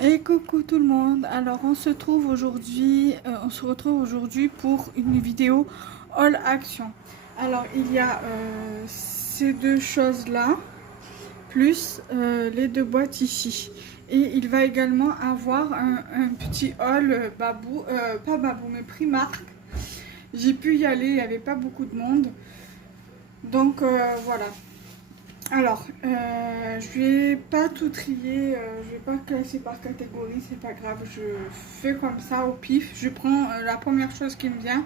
Et coucou tout le monde. Alors on se retrouve aujourd'hui pour une vidéo haul action. Alors il y a ces deux choses là plus les deux boîtes ici, et il va également avoir un petit haul Babou, pas Babou mais Primark. J'ai pu y aller, il n'y avait pas beaucoup de monde, donc voilà. Alors, je vais pas tout trier, je vais pas classer par catégorie, c'est pas grave, je fais comme ça au pif. Je prends la première chose qui me vient.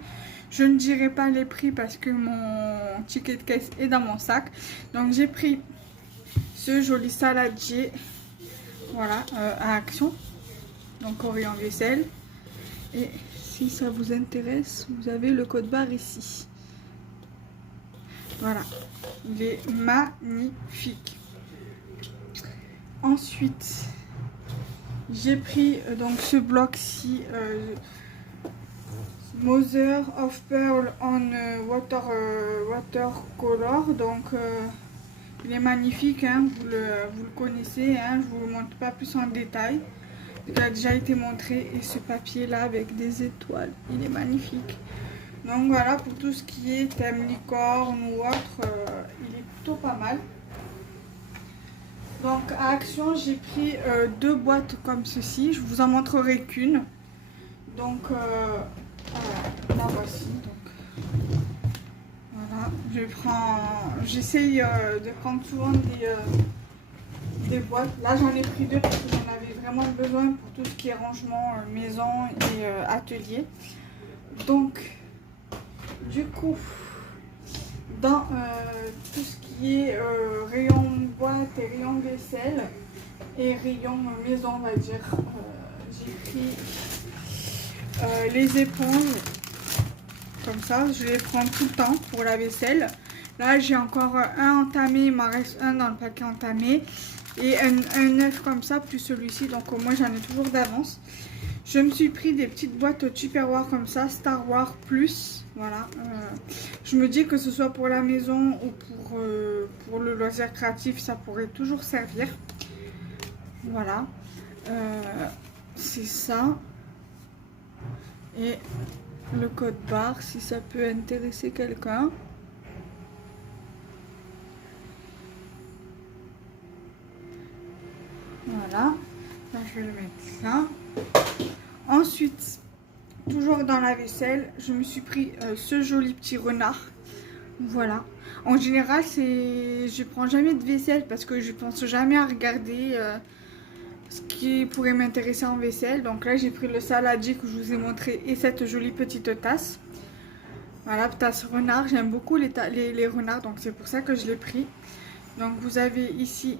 Je ne dirai pas les prix parce que mon ticket de caisse est dans mon sac. Donc j'ai pris ce joli saladier, voilà, à Action, donc Orient Vaisselle. Et si ça vous intéresse, vous avez le code barre ici. Voilà, il est magnifique. Ensuite, j'ai pris donc ce bloc-ci, Mother of Pearl on watercolor. Donc, il est magnifique, hein, vous le connaissez, hein, je vous le montre pas plus en détail. Il a déjà été montré, et ce papier-là avec des étoiles, il est magnifique. Donc voilà, pour tout ce qui est thème licorne ou autre, il est plutôt pas mal. Donc à Action, j'ai pris deux boîtes comme ceci. Je vous en montrerai qu'une. Donc voilà, la voici. Donc voilà, j'essaye de prendre souvent des boîtes. Là j'en ai pris deux parce que j'en avais vraiment besoin pour tout ce qui est rangement maison et atelier. Donc du coup, dans tout ce qui est rayon boîte et rayon vaisselle et rayon maison, on va dire, j'ai pris les éponges comme ça. Je les prends tout le temps pour la vaisselle. Là j'ai encore un entamé, il m'en reste un dans le paquet entamé, et un neuf comme ça plus celui-ci, donc au moins j'en ai toujours d'avance. Je me suis pris des petites boîtes au Tupperware comme ça, Star Wars Plus, voilà. Je me dis que ce soit pour la maison ou pour le loisir créatif, ça pourrait toujours servir. Voilà, c'est ça. Et le code barre, si ça peut intéresser quelqu'un. Voilà, là je vais le mettre là. Ensuite, toujours dans la vaisselle, je me suis pris ce joli petit renard. Voilà. En général, je prends jamais de vaisselle parce que je pense jamais à regarder ce qui pourrait m'intéresser en vaisselle. Donc là, j'ai pris le saladier que je vous ai montré et cette jolie petite tasse. Voilà, tasse renard. J'aime beaucoup les renards, donc c'est pour ça que je l'ai pris. Donc vous avez ici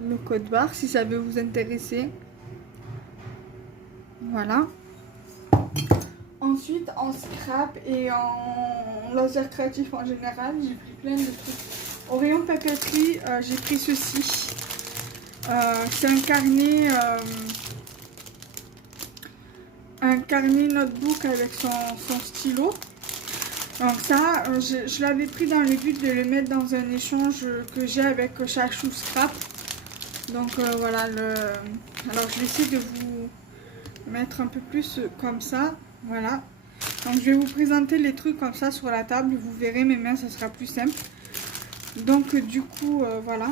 le code barre si ça veut vous intéresser. Voilà. Ensuite, en scrap et en laser créatif en général, j'ai pris plein de trucs. Au rayon papeterie, j'ai pris ceci. C'est un carnet notebook avec son stylo. Donc ça, je l'avais pris dans le but de le mettre dans un échange que j'ai avec Chachou Scrap. Donc voilà, alors je vais essayer de vous mettre un peu plus comme ça. Voilà, donc je vais vous présenter les trucs comme ça sur la table, vous verrez mes mains, ça sera plus simple. Donc du coup voilà.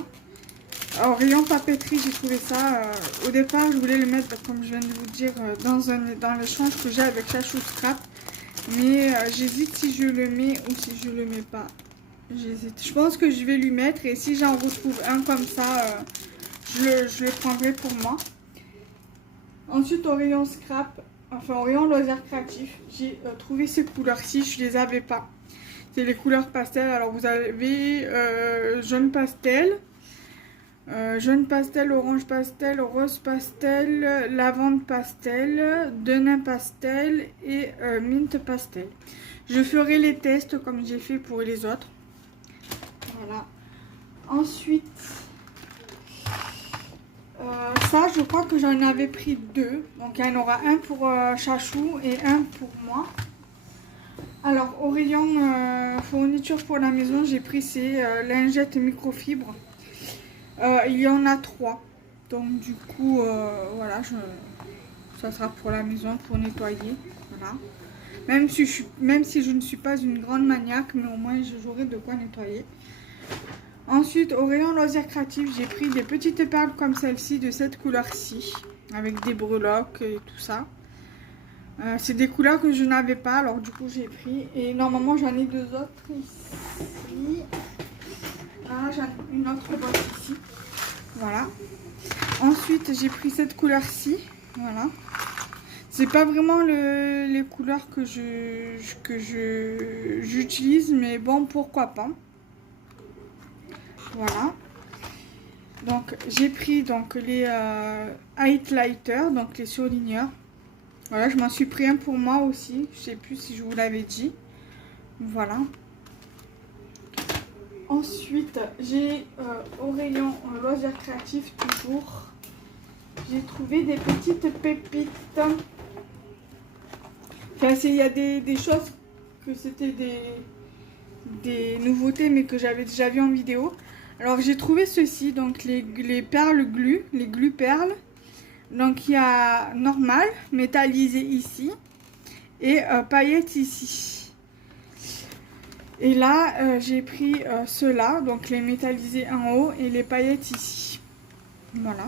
Alors rayon papeterie, j'ai trouvé ça, au départ je voulais le mettre, comme je viens de vous dire, dans l'échange que j'ai avec Chachou Scrap, mais j'hésite si je le mets ou si je le mets pas. J'hésite, je pense que je vais lui mettre, et si j'en retrouve un comme ça, je les prendrai pour moi. Ensuite, au rayon scrap, enfin au rayon loisirs créatifs, j'ai trouvé ces couleurs-ci, je les avais pas. C'est les couleurs pastel. Alors vous avez jaune pastel, orange pastel, rose pastel, lavande pastel, denain pastel et mint pastel. Je ferai les tests comme j'ai fait pour les autres. Voilà. Ensuite, ça, je crois que j'en avais pris deux. Donc, il y en aura un pour Chachou et un pour moi. Alors, au rayon fourniture pour la maison, j'ai pris ces lingettes microfibre. Il y en a 3. Donc du coup, voilà, ça sera pour la maison, pour nettoyer. Voilà. Même si je ne suis pas une grande maniaque, mais au moins j'aurai de quoi nettoyer. Ensuite, au rayon loisirs créatifs, j'ai pris des petites perles comme celle-ci, de cette couleur-ci, avec des breloques et tout ça. C'est des couleurs que je n'avais pas, alors du coup j'ai pris. Et normalement j'en ai 2 autres ici. Ah, j'en ai une autre boîte ici. Voilà. Ensuite j'ai pris cette couleur-ci. Voilà. C'est pas vraiment les couleurs que j'utilise, mais bon, pourquoi pas. Voilà. Donc j'ai pris donc les highlighters, donc les surligneurs. Voilà, je m'en suis pris un pour moi aussi. Je sais plus si je vous l'avais dit. Voilà. Ensuite, j'ai au rayon loisirs créatifs toujours. J'ai trouvé des petites pépites. Enfin, il y a des choses que c'était des nouveautés, mais que j'avais déjà vu en vidéo. Alors j'ai trouvé ceci, donc les perles glu, les glu perles. Donc il y a normal, métallisé ici, et paillettes ici. Et là j'ai pris ceux-là, donc les métallisés en haut et les paillettes ici. Voilà.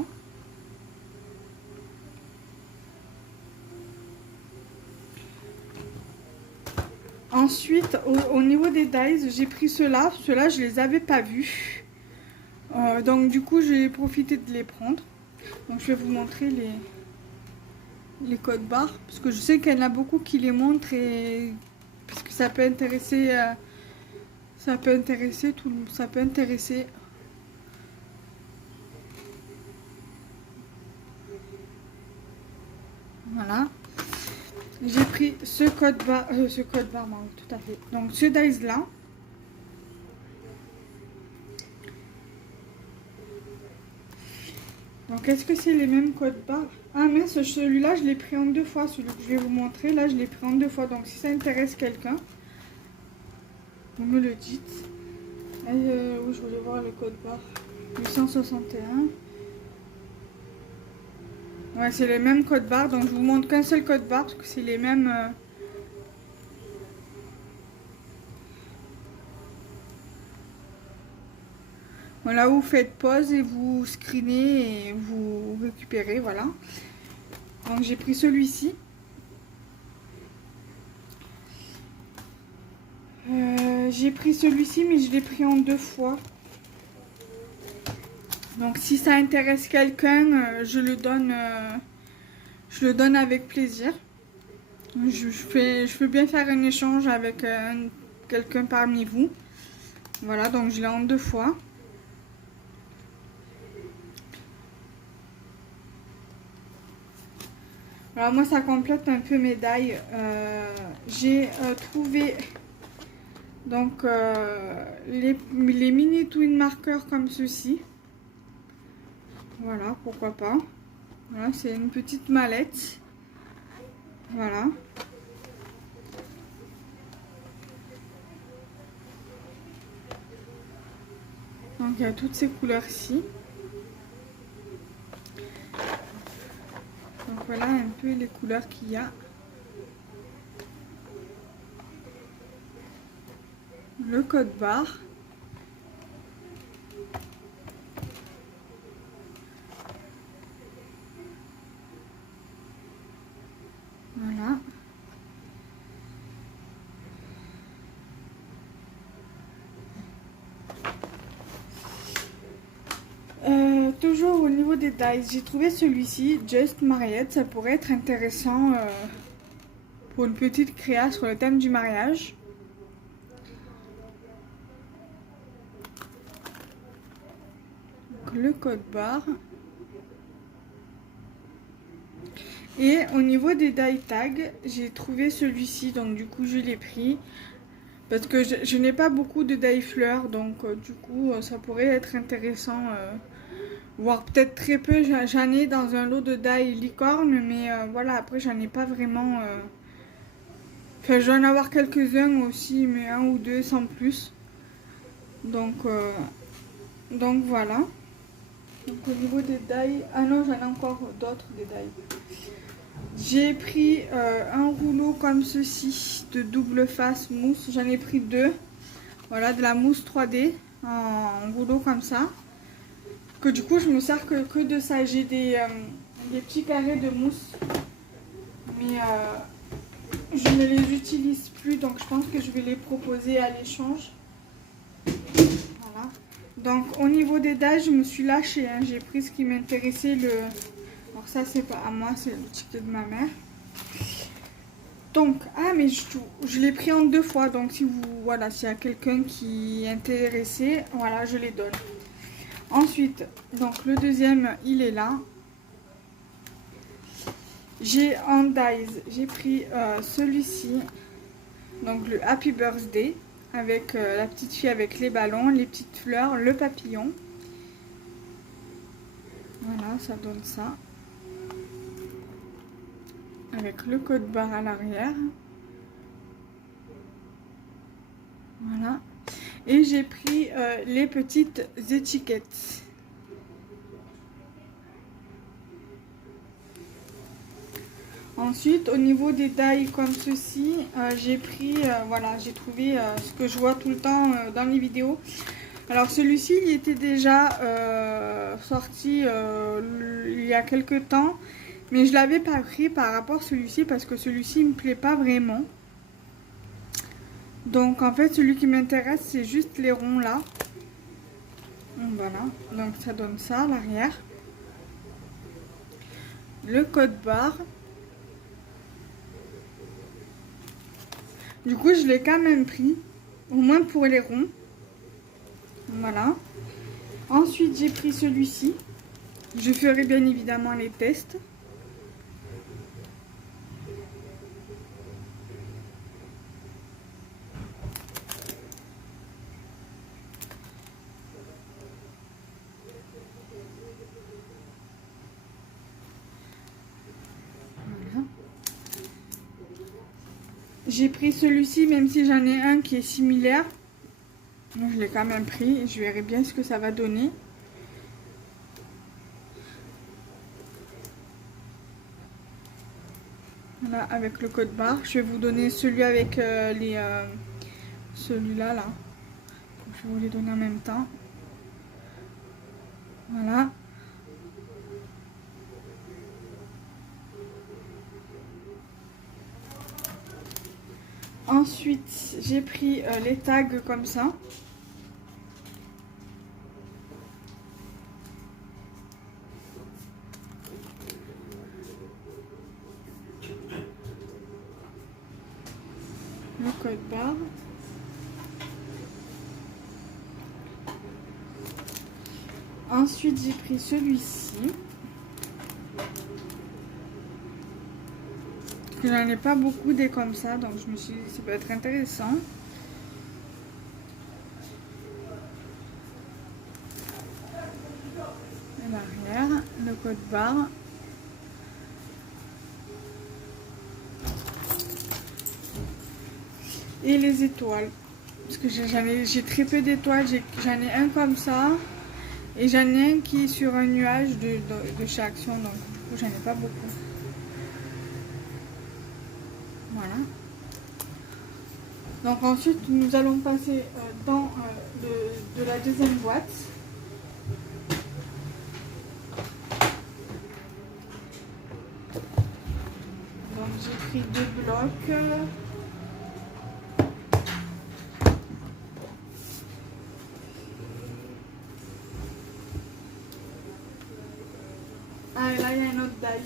Ensuite, au niveau des dies, j'ai pris ceux-là. Ceux-là, je les avais pas vus. Donc du coup, j'ai profité de les prendre. Donc je vais vous montrer les codes barres, parce que je sais qu'il y en a beaucoup qui les montrent, et parce que ça peut intéresser Voilà. J'ai pris ce code barre, non, tout à fait. Donc ce dice là. Donc est-ce que c'est les mêmes codes barres? Ah mince, celui-là je l'ai pris en 2 fois, celui que je vais vous montrer, là je l'ai pris en 2 fois. Donc si ça intéresse quelqu'un, vous me le dites. Oui, je voulais voir le code barre. 861. Ouais, c'est les mêmes codes barres, donc je vous montre qu'un seul code barre parce que c'est les mêmes. Voilà, vous faites pause et vous screenez et vous récupérez, voilà. Donc j'ai pris celui-ci. J'ai pris celui-ci, mais je l'ai pris en 2 fois. Donc si ça intéresse quelqu'un, je le donne avec plaisir. Je peux bien faire un échange avec quelqu'un parmi vous. Voilà, donc je l'ai en 2 fois. Alors moi ça complète un peu mes die. J'ai trouvé donc les mini twin markers comme ceci. Voilà, pourquoi pas. Voilà, c'est une petite mallette. Voilà. Donc il y a toutes ces couleurs-ci. Donc voilà un peu les couleurs qu'il y a. Le code barre. Voilà. Toujours au niveau des dies, j'ai trouvé celui-ci, Just Mariette. Ça pourrait être intéressant pour une petite créa sur le thème du mariage. Donc, le code barre. Et au niveau des die tags, j'ai trouvé celui-ci, donc du coup je l'ai pris. Parce que je n'ai pas beaucoup de die fleurs, donc du coup ça pourrait être intéressant. Voire peut-être très peu, j'en ai dans un lot de die licorne, mais voilà, après j'en ai pas vraiment. Enfin, je vais en avoir quelques-uns aussi, mais 1 ou 2 sans plus. Donc voilà. Donc au niveau des die, ah non, j'en ai encore d'autres des die. J'ai pris un rouleau comme ceci de double face mousse. J'en ai pris deux. Voilà, de la mousse 3D en rouleau comme ça. Que du coup, je me sers que de ça. J'ai des petits carrés de mousse. Mais je ne les utilise plus. Donc, je pense que je vais les proposer à l'échange. Voilà. Donc, au niveau des dates, je me suis lâchée. Hein. J'ai pris ce qui m'intéressait. Alors, ça, c'est pas à moi. C'est le ticket de ma mère. Donc, ah, mais je l'ai pris en deux fois. Donc, si vous, voilà, s'il y a quelqu'un qui est intéressé, voilà, je les donne. Ensuite, donc le deuxième, il est là. J'ai en dies, j'ai pris celui-ci, donc le Happy Birthday, avec la petite fille avec les ballons, les petites fleurs, le papillon. Voilà, ça donne ça. Avec le code barre à l'arrière. Voilà. Et j'ai pris les petites étiquettes. Ensuite, au niveau des tailles comme ceci, j'ai pris, voilà, j'ai trouvé ce que je vois tout le temps dans les vidéos. Alors celui-ci, il était déjà sorti il y a quelques temps, mais je l'avais pas pris par rapport à celui-ci parce que celui-ci me plaît pas vraiment. Donc en fait, celui qui m'intéresse, c'est juste les ronds là. Donc, voilà, donc ça donne ça à l'arrière. Le code barre. Du coup, je l'ai quand même pris, au moins pour les ronds. Voilà. Ensuite, j'ai pris celui-ci. Je ferai bien évidemment les tests. Voilà. J'ai pris celui-ci, même si j'en ai un qui est similaire. Moi, je l'ai quand même pris et je verrai bien ce que ça va donner. Voilà, avec le code barre. Je vais vous donner celui avec celui-là, là. Je vais vous les donner en même temps. Voilà. Ensuite, j'ai pris les tags comme ça. Le code barre. Ensuite, j'ai pris celui-ci. J'en ai pas beaucoup des comme ça, donc je me suis dit ça peut être intéressant. Et l'arrière, le code barre. Et les étoiles. Parce que j'ai très peu d'étoiles, j'en ai un comme ça. Et j'en ai un qui est sur un nuage de chez Action, donc du coup j'en ai pas beaucoup. Voilà. Donc ensuite nous allons passer dans de la deuxième boîte. Donc j'ai pris 2 blocs. Ah, et là il y a un autre die.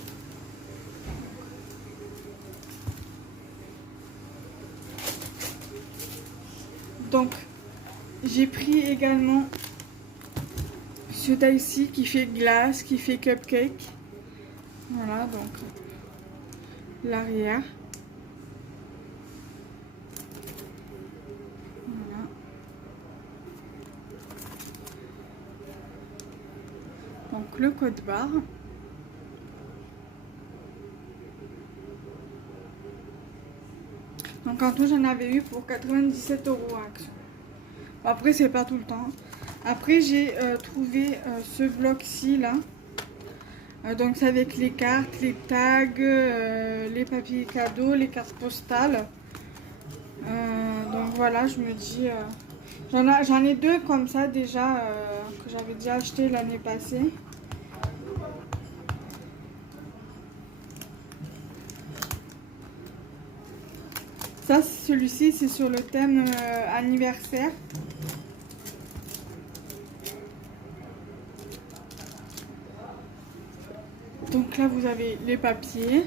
Donc, j'ai pris également ce die-ci qui fait glace, qui fait cupcake. Voilà, donc l'arrière. Voilà. Donc le code barre. Donc en tout, j'en avais eu pour 97 € à Action. Après, c'est pas tout le temps. Après, j'ai trouvé ce bloc-ci là. Donc c'est avec les cartes, les tags, les papiers cadeaux, les cartes postales. Donc voilà, je me dis... j'en ai deux comme ça déjà, que j'avais déjà acheté l'année passée. Ça, celui-ci, c'est sur le thème anniversaire. Donc là, vous avez les papiers.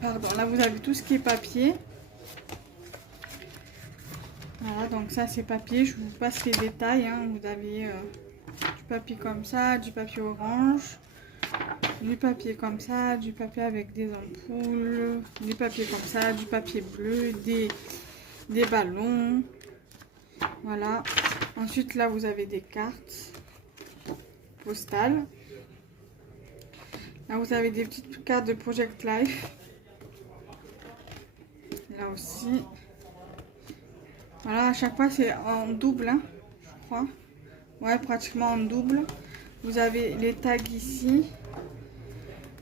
Pardon, là, vous avez tout ce qui est papier. Voilà, donc ça, c'est papier. Je vous passe les détails. Hein. Vous avez du papier comme ça, du papier orange, du papier comme ça, du papier avec des ampoules, du papier comme ça, du papier bleu, des ballons. Voilà. Ensuite, là, vous avez des cartes postales. Là, vous avez des petites cartes de Project Life. Là aussi. Voilà, à chaque fois, c'est en double, hein, je crois. Ouais, pratiquement en double. Vous avez les tags ici.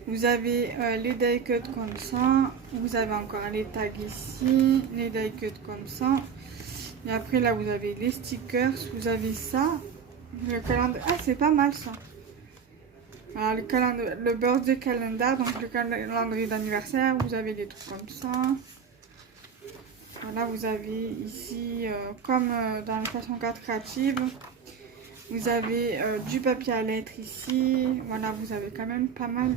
Vous avez les die cuts comme ça. Vous avez encore les tags ici. Les die cuts comme ça. Et après, là, vous avez les stickers. Vous avez ça. Le calendrier. Ah, c'est pas mal ça. Alors, le birthday calendar. Donc, le calendrier d'anniversaire. Vous avez des trucs comme ça. Voilà, vous avez ici, comme dans les façons cartes créatives, vous avez du papier à lettres ici. Voilà, vous avez quand même pas mal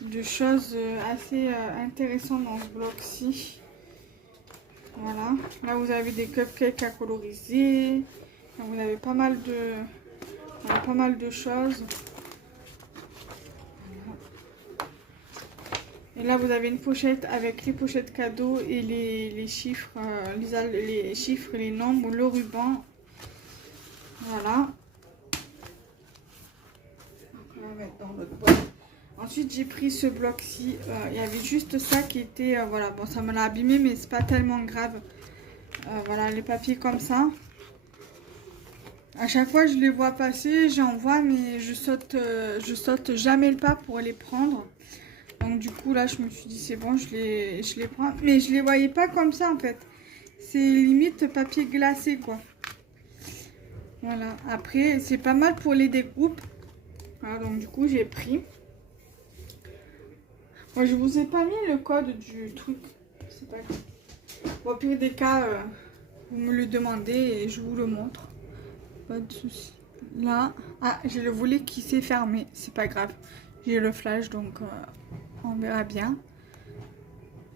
de choses assez intéressantes dans ce bloc-ci. Voilà, là vous avez des cupcakes à coloriser. Là, vous avez pas mal de choses. Et là, vous avez une pochette avec les pochettes cadeaux et les chiffres, les chiffres, les nombres, le ruban. Voilà. Donc, on va mettre dans notre boîte. Ensuite, j'ai pris ce bloc-ci. Il y avait juste ça qui était... voilà, bon, ça me l'a abîmé, mais c'est pas tellement grave. Voilà, les papiers comme ça. À chaque fois, je les vois passer, j'en vois, mais je saute jamais le pas pour les prendre. Donc du coup là je me suis dit c'est bon, je les prends. Mais je les voyais pas comme ça en fait. C'est limite papier glacé quoi. Voilà, après c'est pas mal pour les découpes. Voilà, donc du coup j'ai pris. Moi je vous ai pas mis le code du truc. C'est pas grave. Bon, au pire des cas, vous me le demandez et je vous le montre. Pas de souci. Là, ah j'ai le volet qui s'est fermé. C'est pas grave. J'ai le flash donc... on verra bien.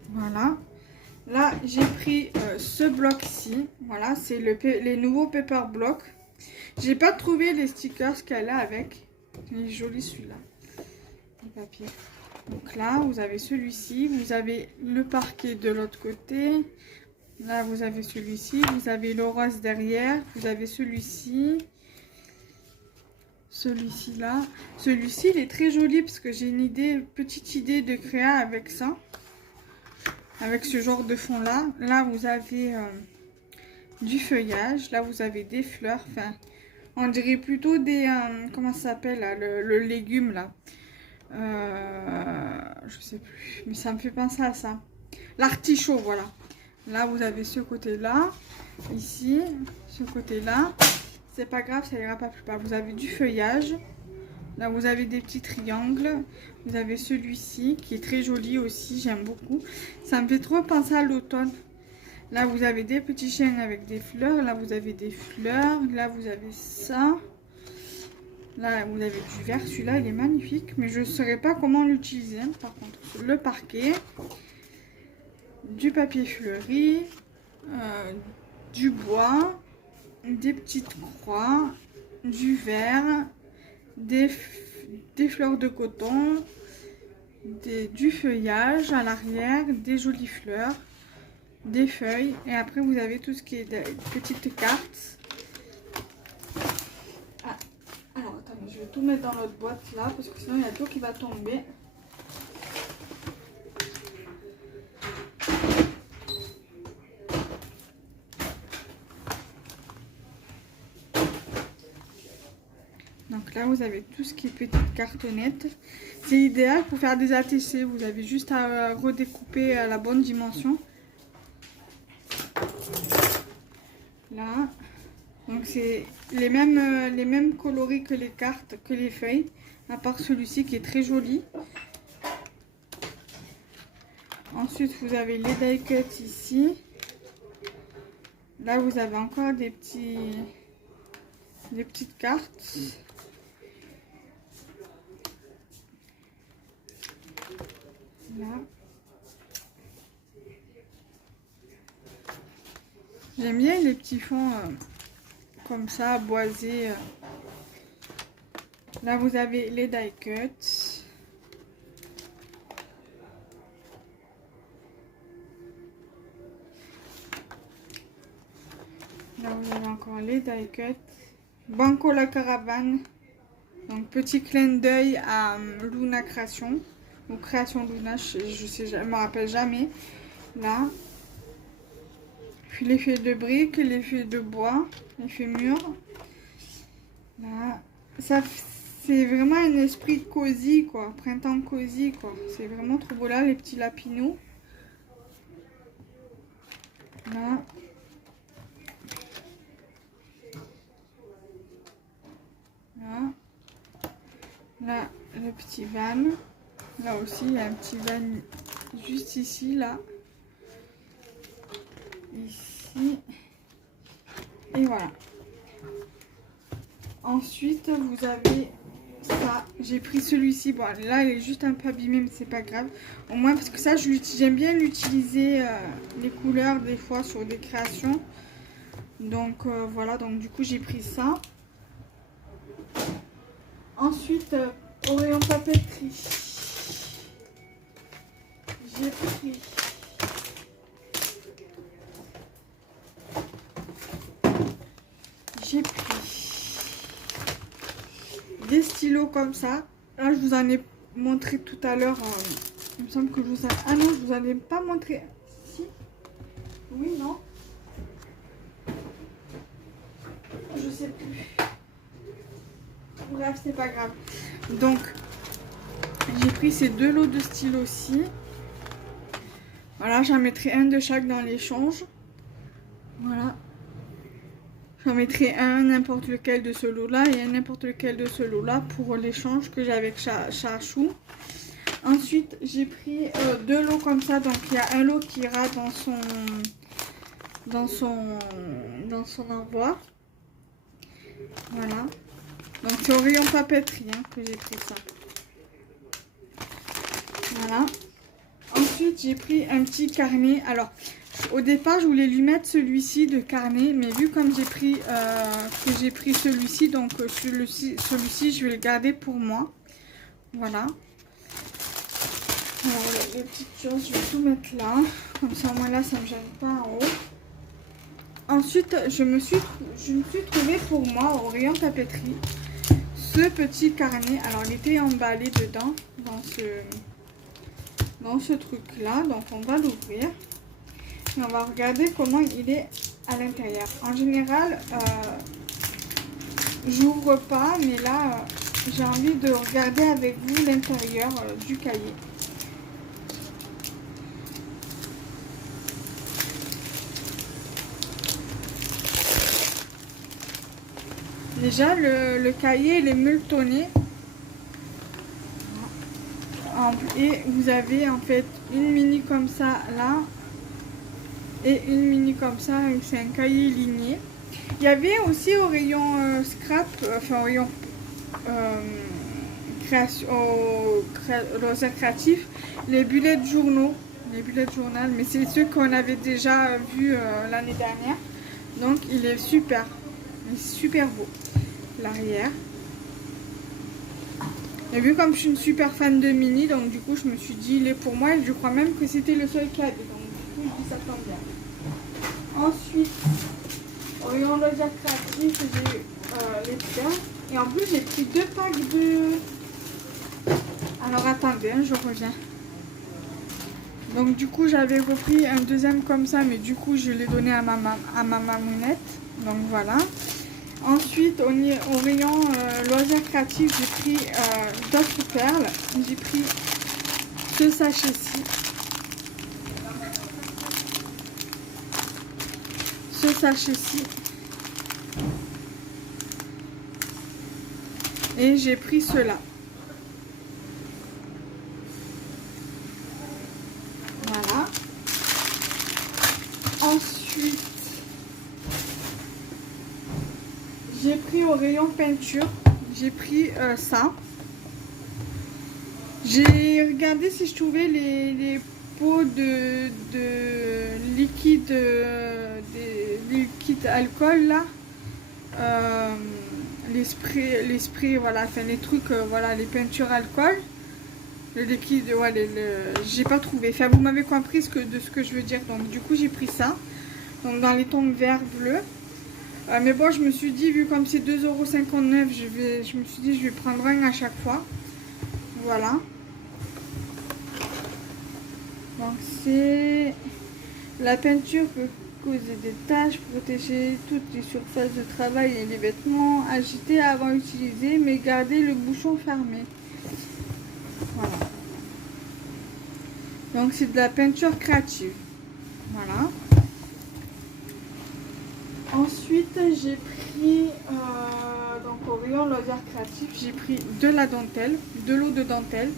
Voilà. Là, j'ai pris ce bloc-ci. Voilà, c'est les nouveaux paper blocks. J'ai pas trouvé les stickers qu'elle a avec. Il est joli celui-là. Le papier. Donc là, vous avez celui-ci. Vous avez le parquet de l'autre côté. Là, vous avez celui-ci. Vous avez le rose derrière. Vous avez celui-ci. Celui-ci là. Celui-ci, il est très joli parce que j'ai une petite idée de créa avec ça. Avec ce genre de fond là. Là, vous avez du feuillage. Là, vous avez des fleurs. Enfin, on dirait plutôt des... comment ça s'appelle là, le légume là. Je sais plus. Mais ça me fait penser à ça. L'artichaut, voilà. Là, vous avez ce côté-là. Ici, ce côté-là. C'est pas grave, ça ira pas plus bas. Vous avez du feuillage. Là, vous avez des petits triangles. Vous avez celui-ci qui est très joli aussi. J'aime beaucoup. Ça me fait trop penser à l'automne. Là, vous avez des petits chênes avec des fleurs. Là, vous avez des fleurs. Là, vous avez ça. Là, vous avez du vert. Celui-là, il est magnifique. Mais je ne saurais pas comment l'utiliser. Par contre, le parquet. Du papier fleuri. Du bois. Des petites croix. Du vert. Des fleurs de coton. Du feuillage à l'arrière. Des jolies fleurs. Des feuilles. Et après, vous avez tout ce qui est des petites cartes. Alors, attendez, je vais tout mettre dans l'autre boîte là, parce que sinon il y a tout qui va tomber. Donc là, vous avez tout ce qui est petite cartonnette. C'est idéal pour faire des ATC. Vous avez juste à redécouper à la bonne dimension. Là. Donc c'est les mêmes coloris que les cartes, que les feuilles. À part celui-ci qui est très joli. Ensuite, vous avez les die cuts ici. Là, vous avez encore des petites cartes. Là. J'aime bien les petits fonds comme ça, boisés. Là, vous avez les die cuts. Là, vous avez encore les die cuts. Banco la caravane. Donc, petit clin d'œil à Luna Création. Ou Création Luna, je me rappelle jamais. Là. Puis l'effet de briques, l'effet de bois, l'effet mur. Là. Ça, c'est vraiment un esprit cosy, quoi. Printemps cosy, quoi. C'est vraiment trop beau là, les petits lapinous. Là. Là. Là, le petit van. Là aussi, il y a un petit van juste ici, là. Ici. Et voilà. Ensuite, vous avez ça. J'ai pris celui-ci. Bon, là, il est juste un peu abîmé, mais c'est pas grave. Au moins, parce que ça, j'aime bien l'utiliser, les couleurs, des fois, sur des créations. Donc, voilà. Donc, du coup, j'ai pris ça. Ensuite, au rayon papeterie, j'ai pris des stylos comme ça. Là, je vous en ai montré tout à l'heure. Il me semble que je vous en... Ah non, je vous en ai pas montré. Si. Oui, non. Je sais plus. Bref, c'est pas grave. Donc, j'ai pris ces deux lots de stylos-ci. Voilà, j'en mettrai un de chaque dans l'échange. Voilà. J'en mettrai un n'importe lequel de ce lot-là et un n'importe lequel de ce lot-là pour l'échange que j'ai avec Chachou. Ensuite, j'ai pris deux lots comme ça. Donc, il y a un lot qui ira dans son envoi. Voilà. Donc, c'est au rayon papeterie que j'ai pris ça. Voilà. Ensuite, j'ai pris un petit carnet. Alors, au départ, je voulais lui mettre celui-ci de carnet. Mais vu comme j'ai pris celui-ci, donc celui-ci, je vais le garder pour moi. Voilà. Alors, les petites choses, je vais tout mettre là. Comme ça, moi, là, ça ne me gêne pas en haut. Ensuite, je me suis trouvée pour moi, au rayon papeterie, ce petit carnet. Alors, il était emballé dedans, dans ce truc-là. Donc, on va l'ouvrir. Et on va regarder comment il est à l'intérieur. En général, j'ouvre pas, mais là, j'ai envie de regarder avec vous l'intérieur du cahier. Déjà, le cahier, il est mulletonné. Et vous avez en fait une mini comme ça là. Et une mini comme ça. C'est un cahier ligné. Il y avait aussi au rayon scrap, enfin au rayon loisirs créatifs, les bullets de journaux. Les bullets de journal. Mais c'est ceux qu'on avait déjà vus l'année dernière. Donc il est super. Il est super beau. L'arrière. Et vu comme je suis une super fan de mini, donc du coup je me suis dit il est pour moi et je crois même que c'était le seul qu'il y avait. Donc du coup je dis ça tombe bien. Ensuite, au rayon loisirs créatifs, j'ai les pierres. Et en plus j'ai pris 2 packs de... Alors attendez, je reviens. Donc du coup j'avais repris un deuxième comme ça, mais du coup je l'ai donné à ma mamounette. Donc voilà. Ensuite, au rayon loisirs créatifs, j'ai pris d'autres perles. J'ai pris ce sachet-ci. Ce sachet-ci. Et j'ai pris cela. Voilà. Ensuite, j'ai pris au rayon peinture. J'ai pris ça. J'ai regardé si je trouvais les pots de liquide, des liquides alcool là. Les sprays, voilà, enfin les trucs, voilà, les peintures alcool. Le liquide, ouais, j'ai pas trouvé. Enfin, vous m'avez compris de ce que je veux dire. Donc, du coup, j'ai pris ça. Donc, dans les tons vert, bleu. Mais bon, je me suis dit, vu comme c'est 2,59 €, je me suis dit, je vais prendre un à chaque fois. Voilà. Donc, c'est la peinture peut causer des taches, protéger toutes les surfaces de travail et les vêtements. Agiter avant d'utiliser, mais garder le bouchon fermé. Voilà. Donc c'est de la peinture créative. Voilà. Ensuite j'ai pris donc au rayon loisirs créatifs, j'ai pris de la dentelle, de l'eau de dentelle.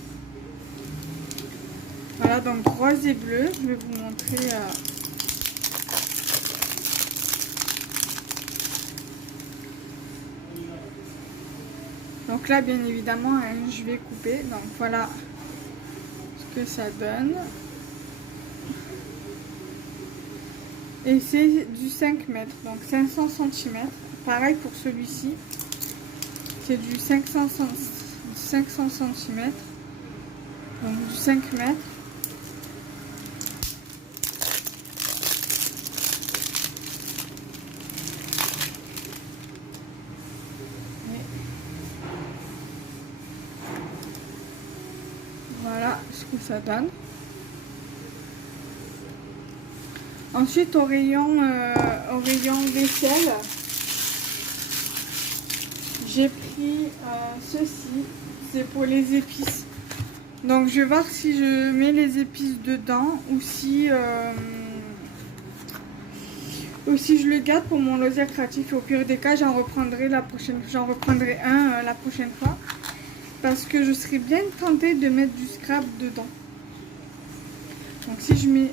Voilà, donc rose et bleu. Je vais vous montrer. Donc là, bien évidemment, hein, je vais couper. Donc voilà ce que ça donne. Et c'est du 5 mètres, donc 500 cm. Pareil pour celui-ci. C'est du 500 cm. Donc du 5 mètres. Voilà ce que ça donne. Ensuite, au rayon vaisselle, j'ai pris ceci. C'est pour les épices. Donc, je vais voir si je mets les épices dedans ou si je le garde pour mon loisir créatif. Et au pire des cas, j'en reprendrai un la prochaine fois. Parce que je serais bien tentée de mettre du scrap dedans. Donc, si je mets...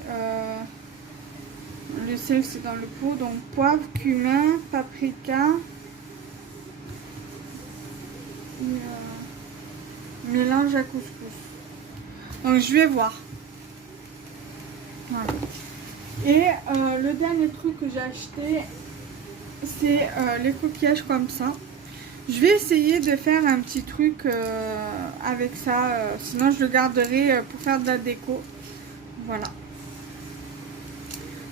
le sel, c'est dans le pot. Donc, poivre, cumin, paprika. Et, mélange à couscous. Donc, je vais voir. Voilà. Et le dernier truc que j'ai acheté, c'est les coquillages comme ça. Je vais essayer de faire un petit truc avec ça. Sinon, je le garderai pour faire de la déco. Voilà.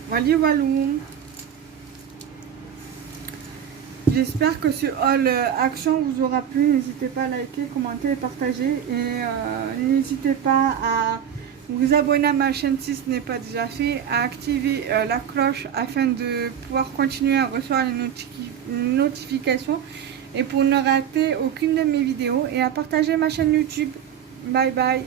Voilà. J'espère que ce haul action vous aura plu. N'hésitez pas à liker, commenter et partager. Et n'hésitez pas à vous abonner à ma chaîne si ce n'est pas déjà fait, à activer la cloche afin de pouvoir continuer à recevoir les notifications et pour ne rater aucune de mes vidéos, et à partager ma chaîne YouTube. Bye bye.